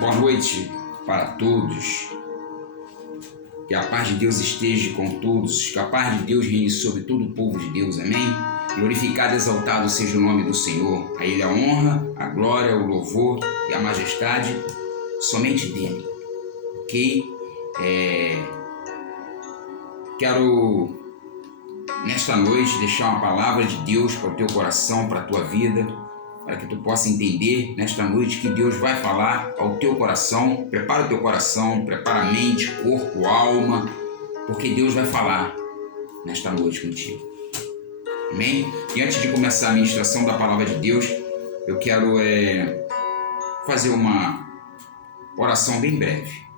Boa noite para todos. Que a paz de Deus esteja com todos. Que a paz de Deus reine sobre todo o povo de Deus. Amém? Glorificado e exaltado seja o nome do Senhor. A Ele a honra, a glória, o louvor e a majestade somente dele. Ok? Quero nesta noite deixar uma palavra de Deus para o teu coração, para a tua vida, para que tu possa entender nesta noite que Deus vai falar ao teu coração. Prepara o teu coração, prepara a mente, corpo, alma, porque Deus vai falar nesta noite contigo. Amém? E antes de começar a ministração da palavra de Deus, eu quero fazer uma oração bem breve.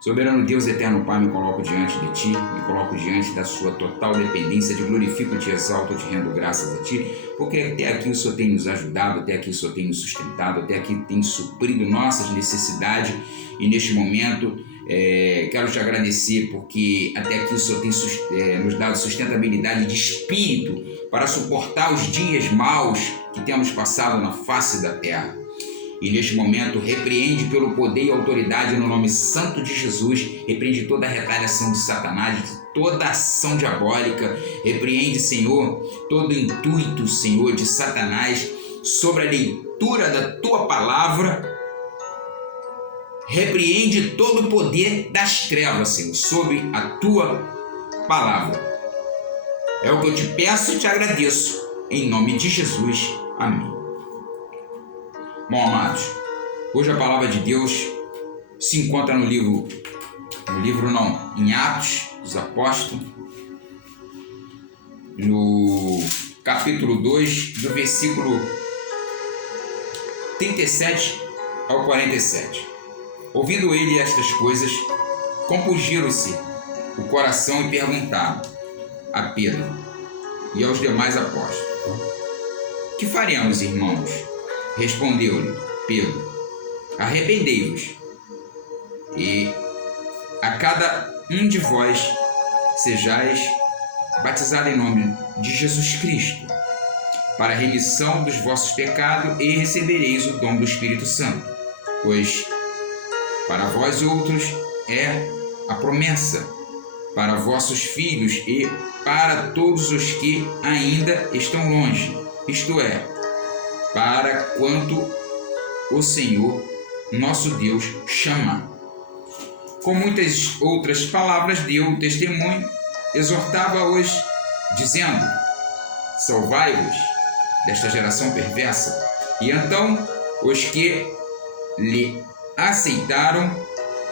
Soberano Deus, eterno Pai, me coloco diante de Ti, me coloco diante da Sua total dependência, te glorifico, te exalto, te rendo graças a Ti, porque até aqui o Senhor tem nos ajudado, até aqui o Senhor tem nos sustentado, até aqui tem suprido nossas necessidades, e neste momento quero te agradecer porque até aqui o Senhor tem nos dado sustentabilidade de espírito para suportar os dias maus que temos passado na face da terra. E neste momento, repreende pelo poder e autoridade no nome santo de Jesus, repreende toda a retaliação de Satanás, toda ação diabólica, repreende, Senhor, todo intuito, Senhor, de Satanás sobre a leitura da Tua palavra, repreende todo o poder das trevas, Senhor, sobre a Tua palavra. É o que eu te peço e te agradeço, em nome de Jesus. Amém. Bom, amados, hoje a palavra de Deus se encontra em Atos dos Apóstolos, no capítulo 2, do versículo 37 ao 47. Ouvindo ele estas coisas, compungiram-se o coração e perguntaram a Pedro e aos demais apóstolos: que faremos, irmãos? Respondeu-lhe Pedro: arrependei-vos, e a cada um de vós sejais batizado em nome de Jesus Cristo, para a remissão dos vossos pecados, e recebereis o dom do Espírito Santo, pois para vós outros é a promessa, para vossos filhos e para todos os que ainda estão longe, isto é, para quanto o Senhor, nosso Deus, chamar. Com muitas outras palavras deu testemunho, exortava-os, dizendo: salvai-vos desta geração perversa. E então os que lhe aceitaram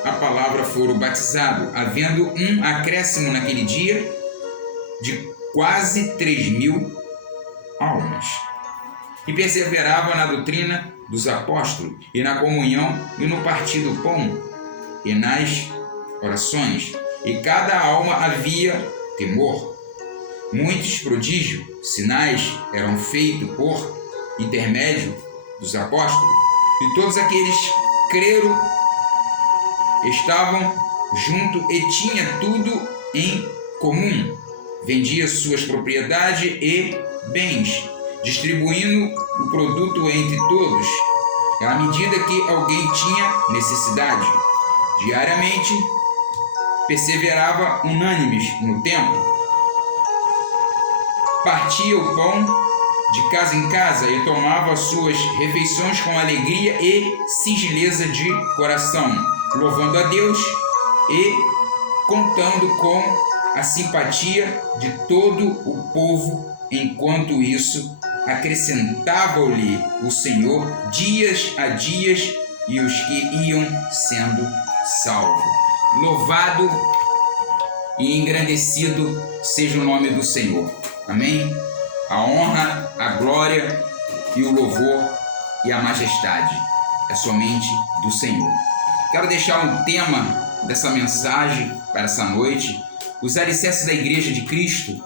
a palavra foram batizados, havendo um acréscimo naquele dia de quase 3.000 almas. E perseverava na doutrina dos apóstolos, e na comunhão, e no partir do pão, e nas orações. E cada alma havia temor. Muitos prodígios, sinais eram feitos por intermédio dos apóstolos, e todos aqueles que creram estavam juntos e tinham tudo em comum. Vendia suas propriedades e bens, distribuindo o produto entre todos, à medida que alguém tinha necessidade. Diariamente, perseverava unânimes no templo, partia o pão de casa em casa e tomava suas refeições com alegria e singeleza de coração, louvando a Deus e contando com a simpatia de todo o povo. Enquanto isso, acrescentava-lhe o Senhor dias a dias e os que iam sendo salvos. Louvado e engrandecido seja o nome do Senhor. Amém? A honra, a glória e o louvor e a majestade é somente do Senhor. Quero deixar um tema dessa mensagem para essa noite: os alicerces da Igreja de Cristo.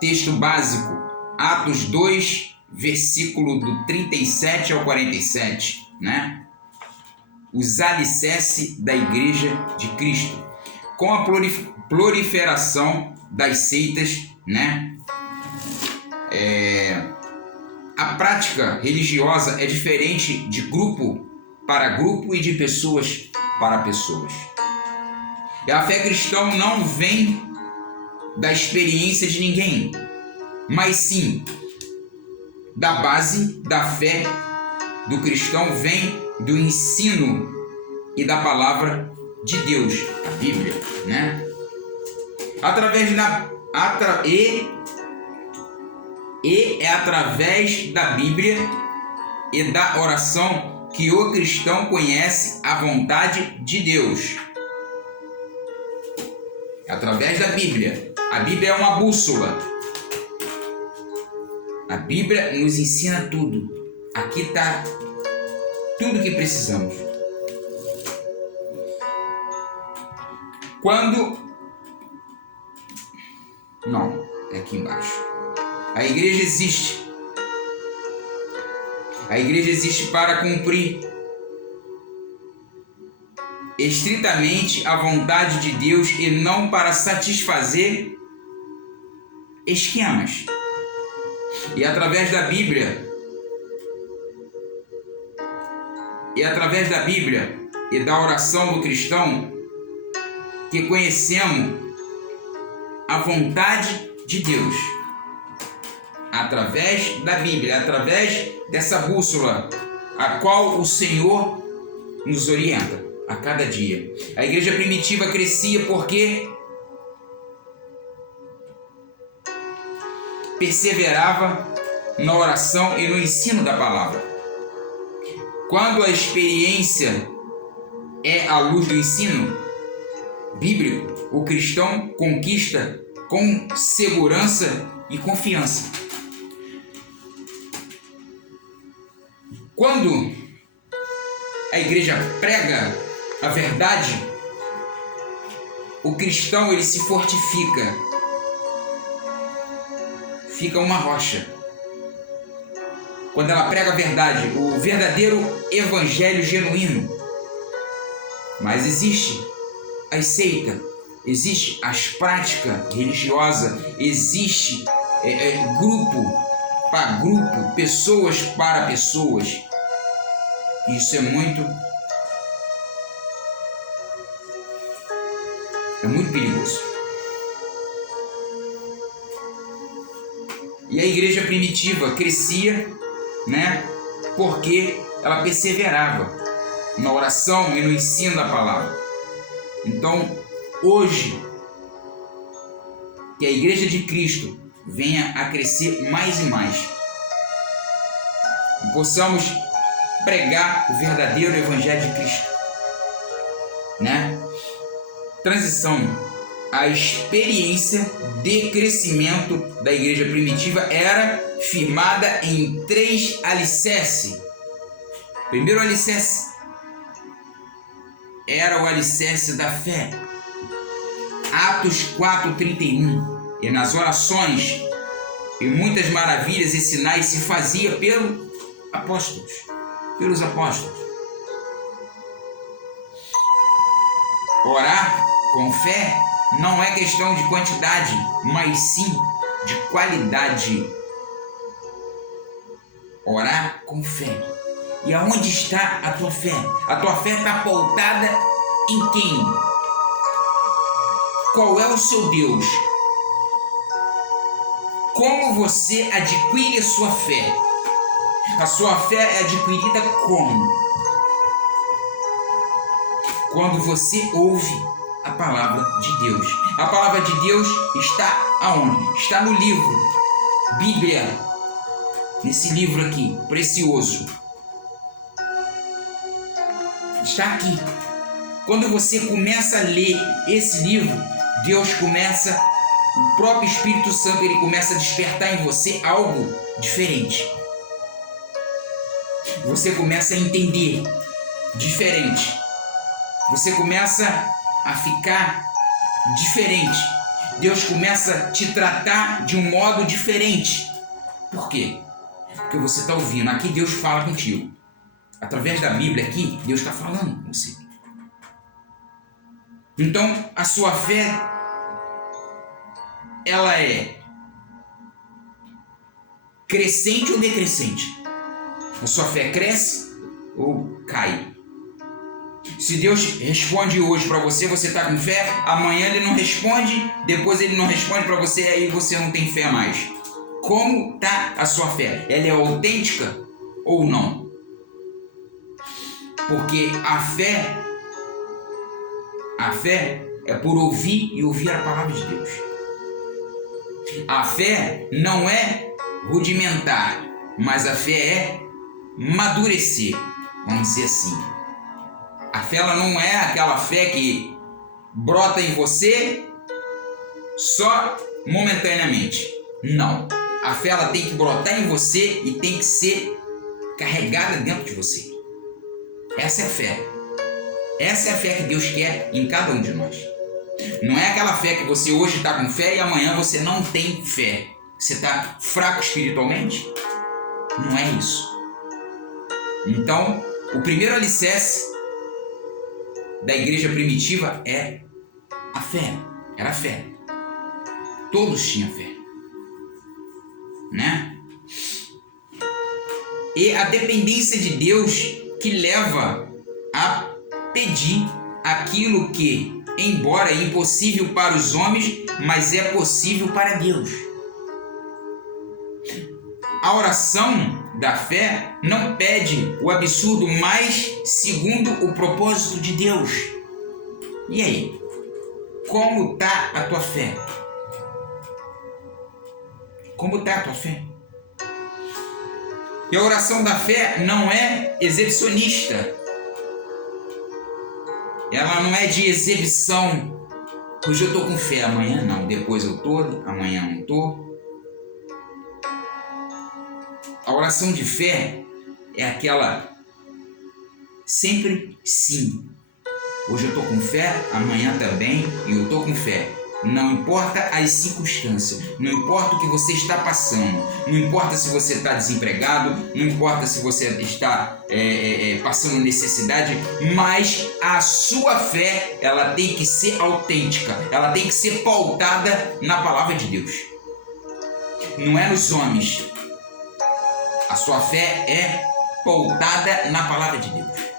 Texto básico, Atos 2, versículo do 37 ao 47, né? Os alicerces da Igreja de Cristo. Com a proliferação das seitas, né? A prática religiosa é diferente de grupo para grupo e de pessoas para pessoas. E a fé cristã não vem da experiência de ninguém, mas sim da base da fé do cristão, vem do ensino e da palavra de Deus, a Bíblia, né? É através da Bíblia e da oração que o cristão conhece a vontade de Deus. Através da Bíblia. A Bíblia é uma bússola. A Bíblia nos ensina tudo. Aqui está tudo que precisamos. Não, é aqui embaixo. A igreja existe. A igreja existe para cumprir estritamente a vontade de Deus e não para satisfazer esquemas. E através da Bíblia e da oração do cristão que conhecemos a vontade de Deus. Através da Bíblia, através dessa bússola a qual o Senhor nos orienta a cada dia. A igreja primitiva crescia porque perseverava na oração e no ensino da palavra. Quando a experiência é a luz do ensino bíblico, o cristão conquista com segurança e confiança. Quando a igreja prega a verdade, o cristão ele se fortifica, fica uma rocha. Quando ela prega a verdade, o verdadeiro evangelho genuíno. Mas existe as seitas, existe as práticas religiosas, existe grupo para grupo, pessoas para pessoas. Isso é muito perigoso. E a igreja primitiva crescia, né? Porque ela perseverava na oração e no ensino da palavra. Então, hoje, que a igreja de Cristo venha a crescer mais e mais, e possamos pregar o verdadeiro evangelho de Cristo, né? Transição. A experiência de crescimento da igreja primitiva era firmada em 3 alicerces. Primeiro alicerce era o alicerce da fé. Atos 4:31. E nas orações e muitas maravilhas e sinais se fazia pelos apóstolos. Orar com fé não é questão de quantidade, mas sim de qualidade. Orar com fé. E aonde está a tua fé? A tua fé está pautada em quem? Qual é o seu Deus? Como você adquire a sua fé? A sua fé é adquirida como? Quando você ouve a palavra de Deus. A palavra de Deus está aonde? Está no livro Bíblia. Nesse livro aqui, precioso. Está aqui. Quando você começa a ler esse livro, Deus começa, o próprio Espírito Santo, ele começa a despertar em você algo diferente. Você começa a entender diferente. Você começa a ficar diferente. Deus começa a te tratar de um modo diferente. Por quê? Porque você está ouvindo. Aqui Deus fala contigo. Através da Bíblia aqui, Deus está falando com você. Então, a sua fé, ela é crescente ou decrescente? A sua fé cresce ou cai? Se Deus responde hoje para você, você está com fé, amanhã ele não responde, depois ele não responde para você, aí você não tem fé mais. Como está a sua fé? Ela é autêntica ou não? Porque a fé é por ouvir e ouvir a palavra de Deus. A fé não é rudimentar, mas a fé é madurecer, vamos dizer assim. A fé ela não é aquela fé que brota em você só momentaneamente. Não. A fé ela tem que brotar em você e tem que ser carregada dentro de você. Essa é a fé. Essa é a fé que Deus quer em cada um de nós. Não é aquela fé que você hoje está com fé e amanhã você não tem fé. Você está fraco espiritualmente? Não é isso. Então, o primeiro alicerce da igreja primitiva é a fé. Era a fé. Todos tinham fé. Né? E a dependência de Deus que leva a pedir aquilo que, embora é impossível para os homens, mas é possível para Deus. A oração da fé não pede o absurdo, mas segundo o propósito de Deus. E aí? Como está a tua fé? Como está a tua fé? E a oração da fé não é exibicionista. Ela não é de exibição. Hoje eu estou com fé, amanhã não. Depois eu estou, amanhã não estou. A oração de fé é aquela sempre sim. Hoje eu estou com fé, amanhã também, e eu estou com fé. Não importa as circunstâncias, não importa o que você está passando, não importa se você está desempregado, não importa se você está passando necessidade, mas a sua fé, ela tem que ser autêntica, ela tem que ser pautada na palavra de Deus. Não é nos homens. A sua fé é pautada na palavra de Deus.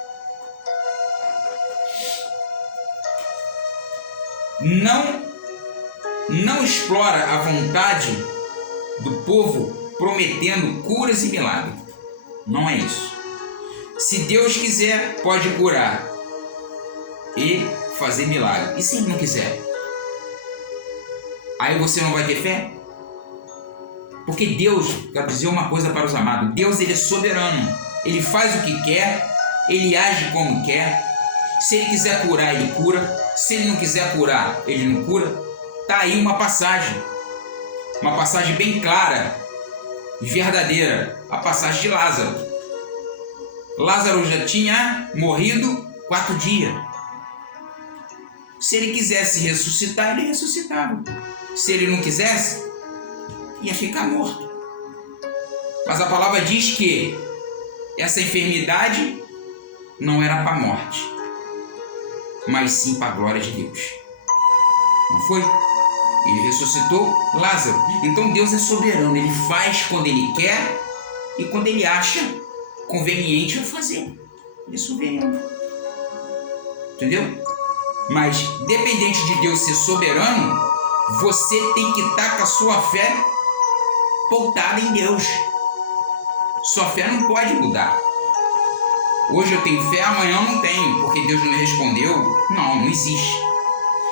Não explora a vontade do povo prometendo curas e milagres. Não é isso. Se Deus quiser, pode curar e fazer milagre. E se Ele não quiser? Aí você não vai ter fé? Porque Deus, quero dizer uma coisa para os amados, Deus ele é soberano. Ele faz o que quer, Ele age como quer. Se Ele quiser curar, Ele cura. Se Ele não quiser curar, Ele não cura. Está aí uma passagem bem clara e verdadeira, a passagem de Lázaro. Lázaro já tinha morrido 4 dias. Se ele quisesse ressuscitar, ele ressuscitava. Se ele não quisesse, ia ficar morto. Mas a palavra diz que essa enfermidade não era para a morte, mas sim para a glória de Deus. Não foi? Ele ressuscitou Lázaro. Então Deus é soberano. Ele faz quando Ele quer e quando Ele acha conveniente fazer. Ele é soberano. Entendeu? Mas, dependente de Deus ser soberano, você tem que estar com a sua fé pautada em Deus. Sua fé não pode mudar. Hoje eu tenho fé, amanhã eu não tenho, porque Deus não me respondeu. Não existe.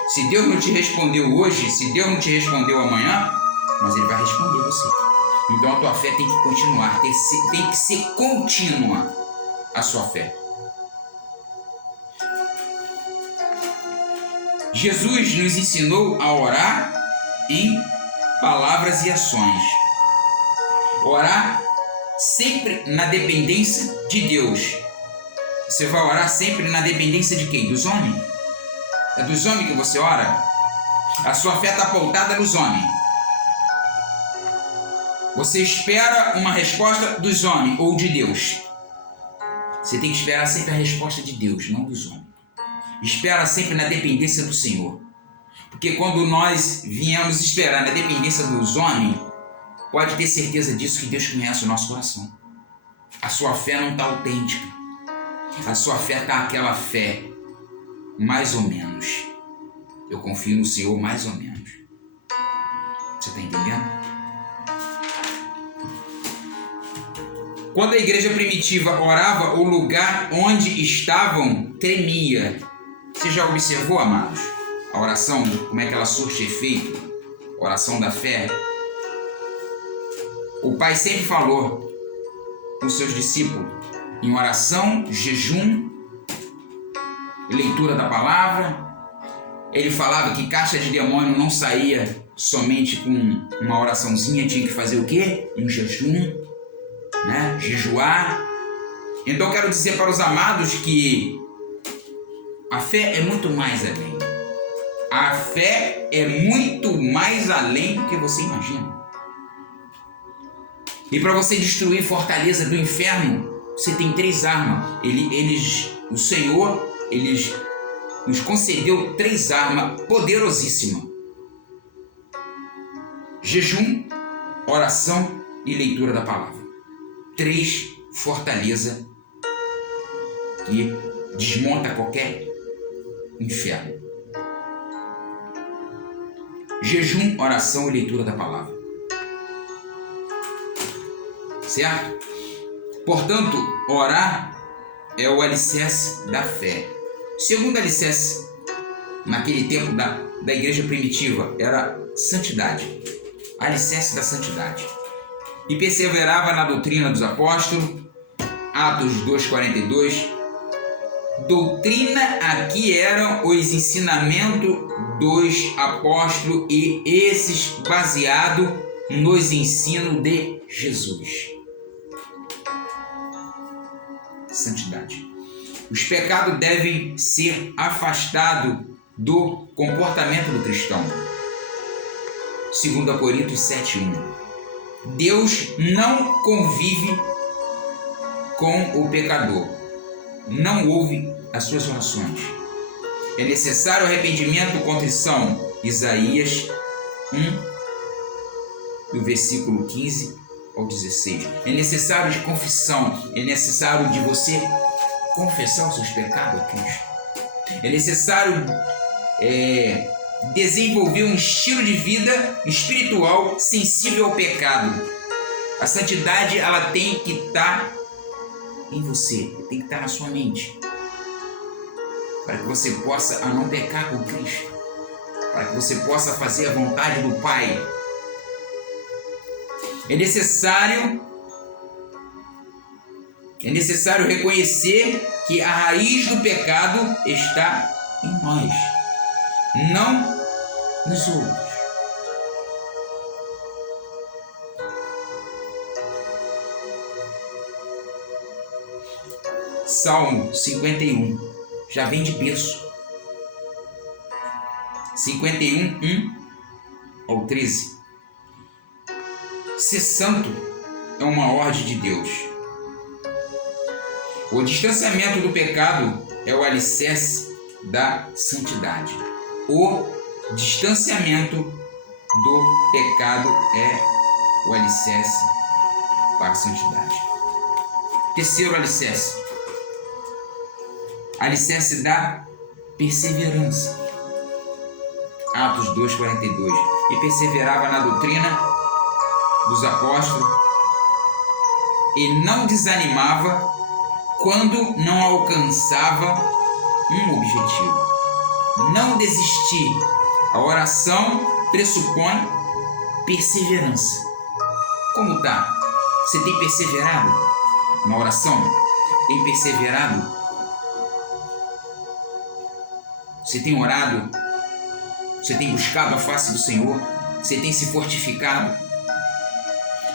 Se Deus não te respondeu hoje, se Deus não te respondeu amanhã, mas Ele vai responder você. Então a tua fé tem que continuar, tem que ser contínua a sua fé. Jesus nos ensinou a orar em palavras e ações. Orar sempre na dependência de Deus. Você vai orar sempre na dependência de quem? Dos homens? É dos homens que você ora? A sua fé está pautada nos homens. Você espera uma resposta dos homens ou de Deus. Você tem que esperar sempre a resposta de Deus, não dos homens. Espera sempre na dependência do Senhor. Porque quando nós viemos esperar na dependência dos homens, pode ter certeza disso que Deus conhece o nosso coração. A sua fé não está autêntica. A sua fé está aquela fé, mais ou menos. Eu confio no Senhor mais ou menos. Você está entendendo? Quando a igreja primitiva orava, o lugar onde estavam tremia. Você já observou, amados? A oração, como é que ela surte efeito? A oração da fé. O Pai sempre falou com os seus discípulos em oração, jejum, leitura da palavra. Ele falava que caixa de demônio não saía somente com uma oraçãozinha, tinha que fazer o quê? Um jejum, né? Jejuar. Então eu quero dizer para os amados que a fé é muito mais além. A fé é muito mais além do que você imagina. E para você destruir fortaleza do inferno, você tem 3 armas. O Senhor nos concedeu 3 armas poderosíssimas: jejum, oração e leitura da palavra. 3 fortalezas que desmonta qualquer inferno. Jejum, oração e leitura da palavra. Certo? Portanto, orar é o alicerce da fé. Segundo alicerce, naquele tempo da igreja primitiva, era santidade. Alicerce da santidade. E perseverava na doutrina dos apóstolos, Atos 2,42. Doutrina aqui eram os ensinamentos dos apóstolos e esses baseados nos ensinos de Jesus. Santidade. Os pecados devem ser afastados do comportamento do cristão. 2 Coríntios 7,1. Deus não convive com o pecador. Não ouve as suas orações. É necessário arrependimento e contrição. Isaías 1, do versículo 15 ao 16. É necessário de confissão. É necessário de você confessar os seus pecados a Cristo. É necessário desenvolver um estilo de vida espiritual sensível ao pecado. A santidade, ela tem que estar em você, tem que estar na sua mente, para que você possa não pecar com Cristo, para que você possa fazer a vontade do Pai. É necessário reconhecer que a raiz do pecado está em nós, não nos outros. Salmo 51, já vem de berço. 51, 1 ao 13. Ser santo é uma ordem de Deus. O distanciamento do pecado é o alicerce da santidade. O distanciamento do pecado é o alicerce para a santidade. Terceiro alicerce. Alicerce da perseverança. Atos 2,42. E perseverava na doutrina dos apóstolos e não desanimava quando não alcançava um objetivo. Não desistir. A oração pressupõe perseverança. Como tá? Você tem perseverado na oração? Tem perseverado? Você tem orado? Você tem buscado a face do Senhor? Você tem se fortificado?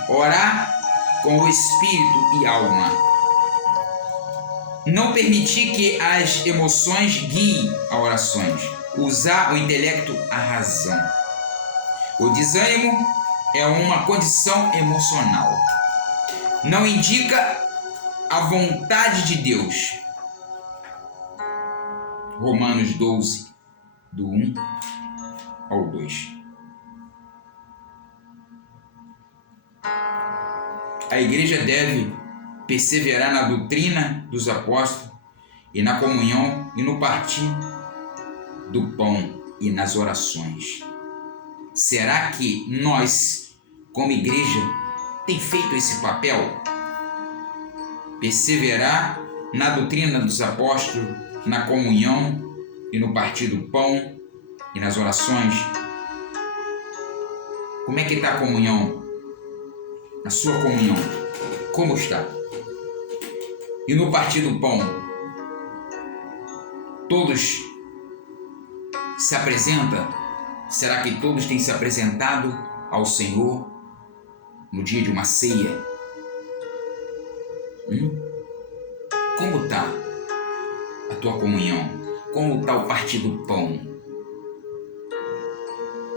Orar com o espírito e alma. Não permitir que as emoções guiem as orações. Usar o intelecto, a razão. O desânimo é uma condição emocional. Não indica a vontade de Deus. Romanos 12, do 1 ao 2. A igreja deve perseverar na doutrina dos apóstolos e na comunhão e no partir do pão e nas orações. Será que nós, como igreja, tem feito esse papel? Perseverar na doutrina dos apóstolos, na comunhão e no partir do pão e nas orações? Como é que está a comunhão? A sua comunhão, como está? E no partir do pão, todos se apresentam? Será que todos têm se apresentado ao Senhor no dia de uma ceia? Como está a tua comunhão? Como está o partir do pão?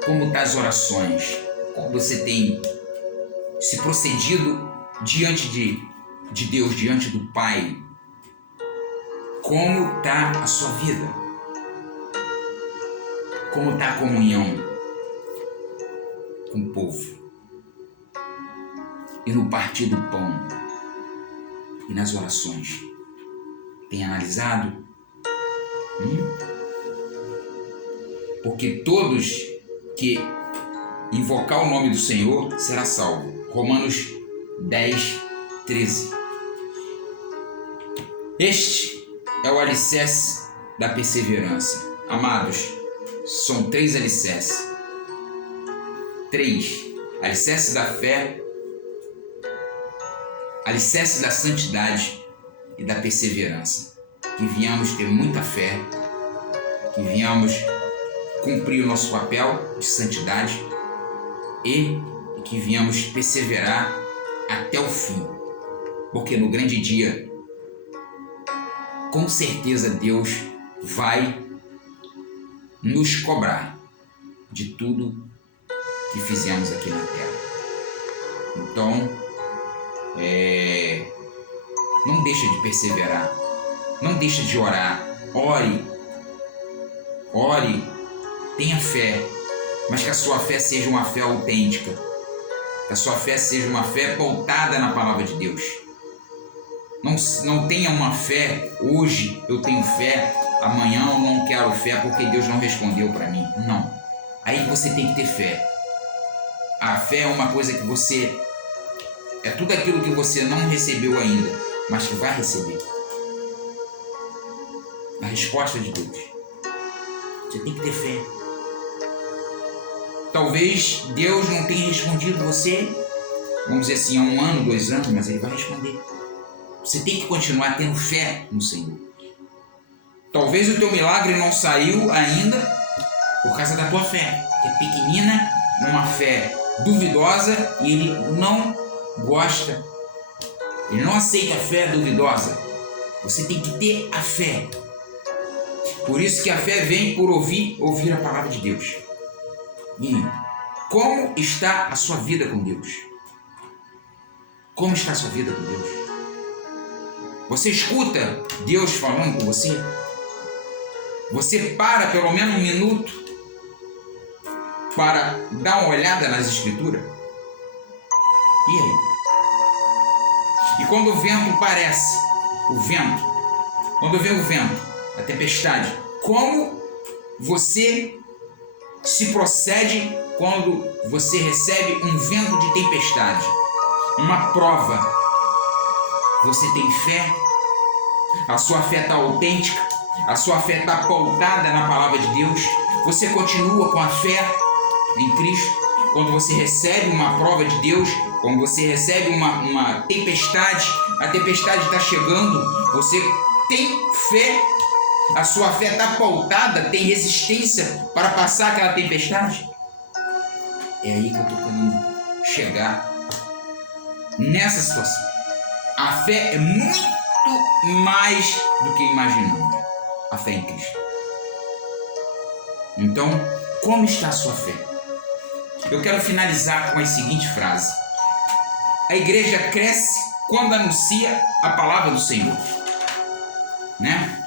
Como estão as orações? Como você tem se procedido diante de Deus, diante do Pai? Como está a sua vida? Como está a comunhão com o povo? E no partir do pão e nas orações? Tem analisado? Porque todos que invocar o nome do Senhor será salvo. Romanos 10, 13. Este é o alicerce da perseverança. Amados, são 3 alicerces. 3. Alicerce da fé, alicerce da santidade e da perseverança. Que venhamos ter muita fé, que venhamos cumprir o nosso papel de santidade e que venhamos perseverar até o fim. Porque no grande dia, com certeza Deus vai nos cobrar de tudo que fizemos aqui na terra. Então, não deixa de perseverar, não deixa de orar, ore, tenha fé, mas que a sua fé seja uma fé autêntica, que a sua fé seja uma fé pautada na palavra de Deus. Não tenha uma fé, hoje eu tenho fé, amanhã eu não quero fé porque Deus não respondeu para mim. Não. Aí você tem que ter fé. A fé é uma coisa que você... é tudo aquilo que você não recebeu ainda, mas que vai receber. A resposta de Deus. Você tem que ter fé. Talvez Deus não tenha respondido você, vamos dizer assim, há 1 ano, 2 anos, mas Ele vai responder. Você tem que continuar tendo fé no Senhor. Talvez o teu milagre não saiu ainda por causa da tua fé, que é pequenina, uma fé duvidosa, e Ele não gosta, Ele não aceita a fé duvidosa. Você tem que ter a fé. Por isso que a fé vem por ouvir a palavra de Deus. E como está a sua vida com Deus? Como está a sua vida com Deus? Você escuta Deus falando com você? Você para pelo menos 1 minuto para dar uma olhada nas Escrituras? E aí? E quando o vento parece, quando vem o vento, a tempestade, como você se procede quando você recebe um vento de tempestade, uma prova? Você tem fé? A sua fé está autêntica? A sua fé está pautada na palavra de Deus? Você continua com a fé em Cristo? Quando você recebe uma prova de Deus, quando você recebe uma tempestade, a tempestade está chegando, você tem fé? A sua fé está pautada, tem resistência para passar aquela tempestade? É aí que eu estou querendo chegar nessa situação. A fé é muito mais do que imaginamos. A fé em Cristo. Então, como está a sua fé? Eu quero finalizar com a seguinte frase: a igreja cresce quando anuncia a palavra do Senhor, né?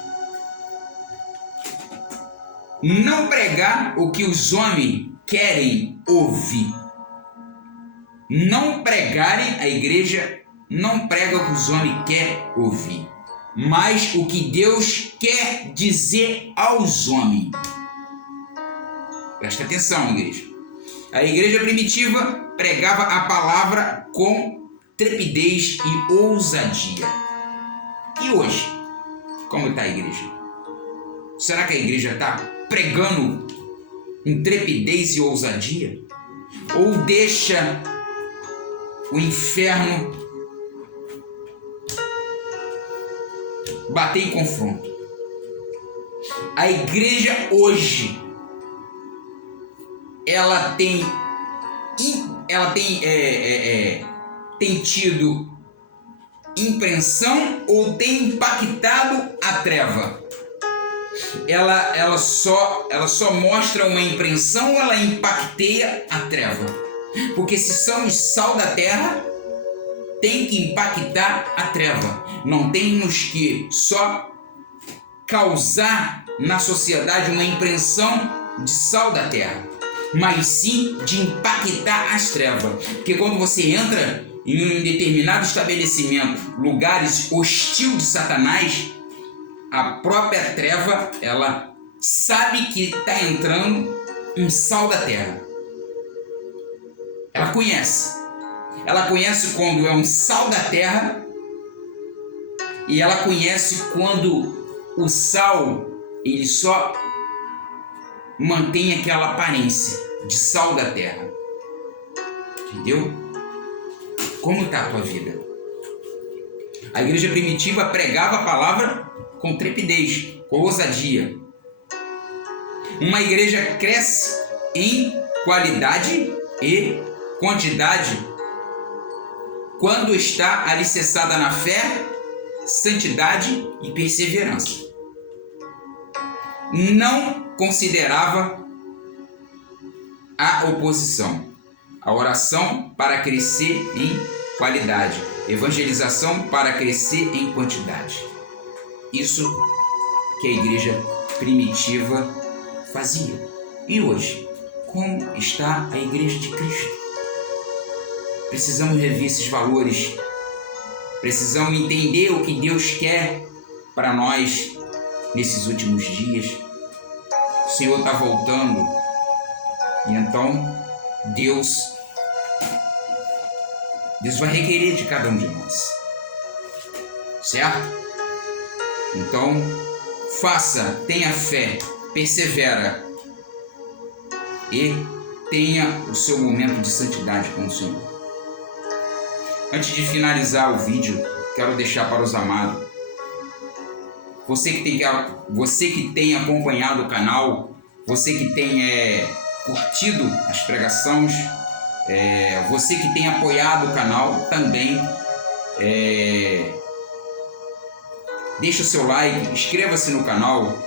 Não pregar o que os homens querem ouvir. Não pregarem, a igreja não prega o que os homens querem ouvir. mas o que Deus quer dizer aos homens. Presta atenção, igreja. A igreja primitiva pregava a palavra com trepidez e ousadia. E hoje, como está a igreja? Será que a igreja está pregando com trepidez e ousadia? Ou deixa o inferno bater em confronto? A igreja hoje, ela tem tido impressão ou tem impactado a treva? Ela só mostra uma impressão ou ela impacteia a treva? Porque se somos sal da terra, tem que impactar a treva. Não temos que só causar na sociedade uma impressão de sal da terra, mas sim de impactar as trevas. Porque quando você entra em um determinado estabelecimento, lugares hostil de Satanás, a própria treva, ela sabe que está entrando um sal da terra. Ela conhece quando é um sal da terra, e ela conhece quando o sal, ele só mantém aquela aparência de sal da terra. Entendeu? Como está a tua vida? A igreja primitiva pregava a palavra com trepidez, com ousadia. Uma igreja cresce em qualidade e quantidade quando está alicerçada na fé, santidade e perseverança. Não considerava a oposição, a oração para crescer em qualidade, evangelização para crescer em quantidade. Isso que a igreja primitiva fazia. E hoje, como está a igreja de Cristo? Precisamos rever esses valores. Precisamos entender o que Deus quer para nós nesses últimos dias. O Senhor está voltando. E então, Deus vai requerer de cada um de nós. Certo? Então, tenha fé, persevera e tenha o seu momento de santidade com o Senhor. Antes de finalizar o vídeo, quero deixar para os amados, você que tem acompanhado o canal, você que tem curtido as pregações, você que tem apoiado o canal também, deixe o seu like, inscreva-se no canal,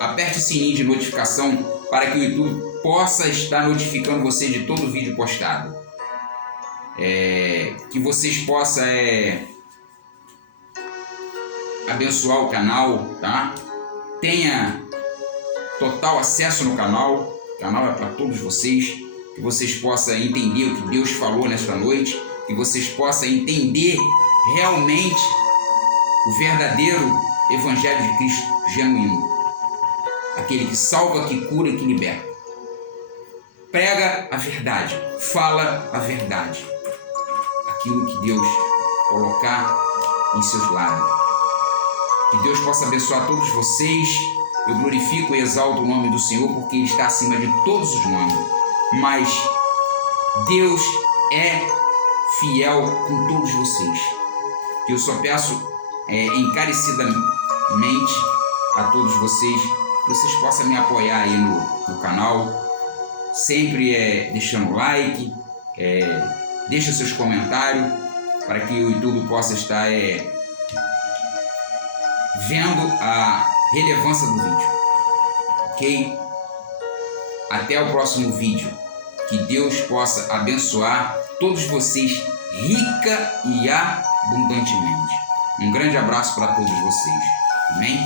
aperte o sininho de notificação para que o YouTube possa estar notificando você de todo vídeo postado. Que vocês possam abençoar o canal, tá? Tenha total acesso no canal. O canal é para todos vocês. Que vocês possam entender o que Deus falou nesta noite. Que vocês possam entender realmente o verdadeiro Evangelho de Cristo genuíno. Aquele que salva, que cura e que liberta. Prega a verdade. Fala a verdade. Aquilo que Deus colocar em seus lábios. Que Deus possa abençoar todos vocês. Eu glorifico e exalto o nome do Senhor, porque Ele está acima de todos os nomes. Mas Deus é fiel com todos vocês. Que eu só peço encarecidamente a todos vocês, que vocês possam me apoiar aí no canal, sempre deixando like, deixa seus comentários, para que o YouTube possa estar vendo a relevância do vídeo, ok? Até o próximo vídeo. Que Deus possa abençoar todos vocês rica e abundantemente. Um grande abraço para todos vocês. Amém?